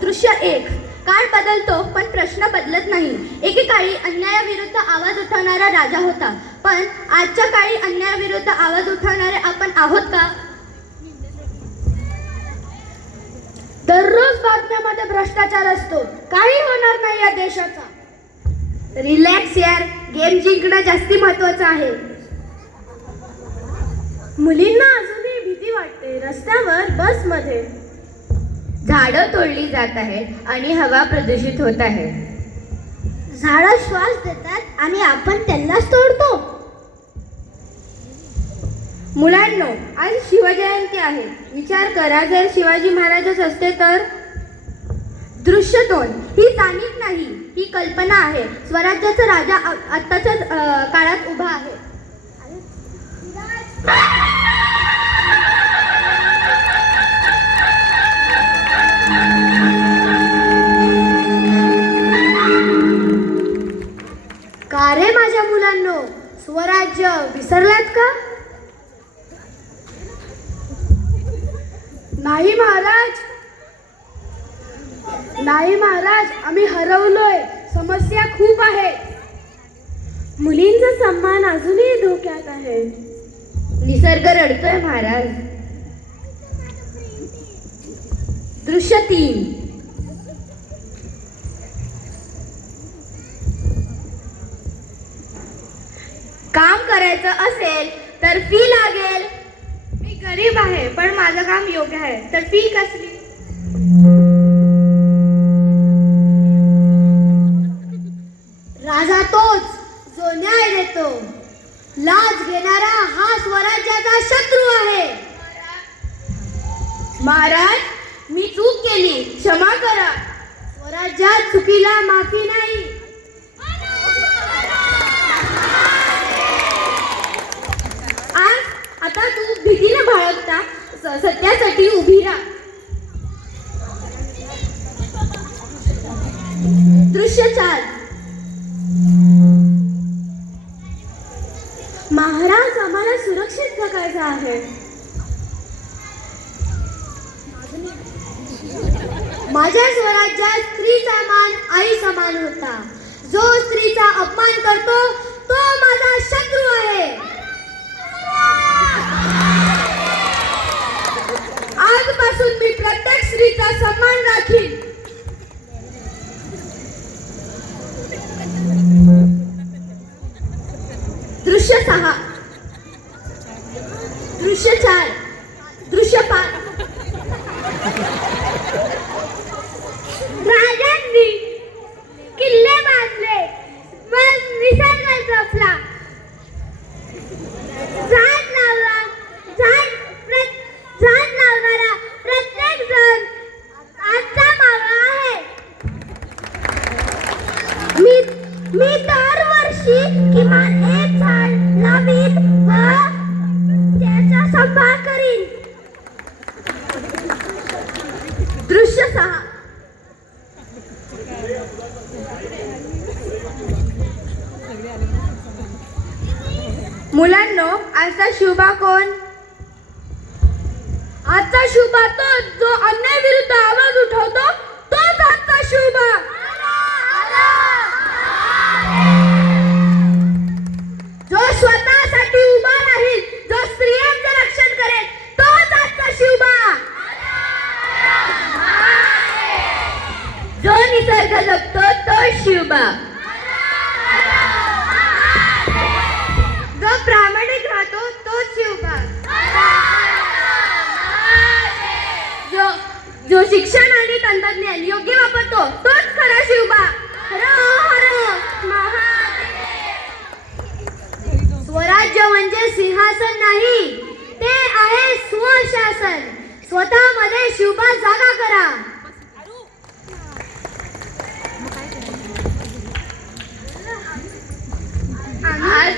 दृश्य 1. काळ बदलतो पण प्रश्न बदलत नाही. एकेकाळी अन्यायाविरुद्ध आवाज उठवणारा राजा होता, पण आजच्या काळी अन्यायाविरुद्ध आवाज उठवणारे आपण आहोत का? दररोज बातम्यामध्ये भ्रष्टाचार असतो, काही होणार नाही या देशाचा. रिलॅक्स यार, गेम जिंकणं जास्ती महत्वाचं आहे. मुलींना अजूनही भीती वाटते रस्त्यावर, बसमध्ये. झाडं तोडली जात आहेत आणि हवा प्रदूषित होत आहे. झाडं श्वास देतात आणि आपण त्यांनाच तोडतो. मुलांनो, आज शिवजयंती आहे. विचार करा, जर शिवाजी महाराजच असते तर. दृश्य 2. ही जाणीव नाही, ही कल्पना आहे. स्वराज्याचा राजा आत्ताच्या काळात उभा आहे. का रे माझ्या मुलांनो, स्वराज्य विसरलात का? नाही महाराज, नाही महाराज, आम्ही हरवलोय. समस्या खूप आहे. मुलींचा सन्मान अजूनही धोक्यात आहे. निसर्ग रडतोय महाराज. दृश्य 3. काम करायचं असेल तर फी लागेल. मी गरीब आहे पण माझं काम योग्य आहे, तर फी कसली? राजा तोच जो न्याय देतो. लाच घेणारा हा स्वराज्याचा शत्रू आहे. महाराज, मी चूक केली, क्षमा करा. स्वराज्यात चुकीला माफी नाही. आता तू भीतीने बाळगता सत्यासाठी उभी राहा. दृश्य 4. महाराज, आम्हाला सुरक्षित जगायचं आहे. माझ्या स्वराज्यात स्त्रीचा मान आई समान होता. जो स्त्रीचा अपमान करतो तो माझा शत्रू आहे. आजपासून मी प्रत्येक स्त्रीचा सन्मान राखीन. दृश्य 6. दृश्य 4. दृश्य 5. राजांनी किल्ले बांधले, मग निसर्ग जपला. झाड लावणारा प्रत्येक जण आजचा मावळा आहे. मी दरवर्षी किमान एक झाड लावीन व त्याचा सांभाळ करीन. दृश्य 6. मुलांनो, आजचा शिवबा कोण? आजचा शिवबा तो जो अन्यायाविरुद्ध आवाज उठवतो, तोच आजचा शिवबा. जो स्वतःसाठी उभा नाही, जो स्त्रियांचे रक्षण करेल, तोच आजचा शिवबा. जो निसर्ग जपतो तो शिवबा. जो प्रामाणिक राहतो तो शिवबा. जो शिक्षण आणि तंत्रज्ञान योग्य वापरतो तोच खरा शिवबा. हर हर महादेव. स्वराज्य म्हणजे सिंहासन नाही, ते आहे स्वशासन. स्वतःमध्ये शिवबा जागा करा. आज